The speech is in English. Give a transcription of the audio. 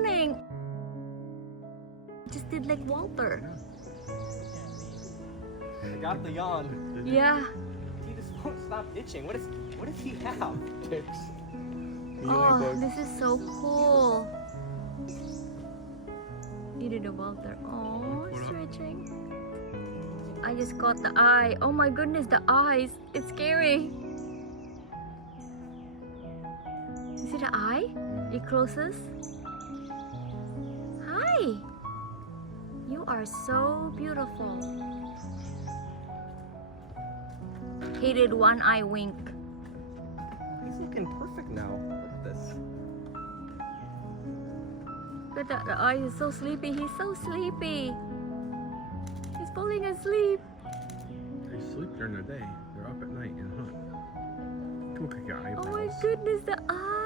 yawning. Just did like Walter. I got the yawn. Yeah. He just won't stop itching. What does he have? Ticks. Oh, this is so cool. You did a Walter. Oh, stretching. I just got the eye. Oh my goodness, the eyes. It's scary. You see the eye? It closes. Hi. You are so beautiful. He did one eye wink. He's looking perfect now. Look at this. Look at that. The eye is so sleepy. He's so sleepy. He's falling asleep. They sleep during the day. They're up at night and hunt. Look at your eyebrows. Oh my goodness, the eye.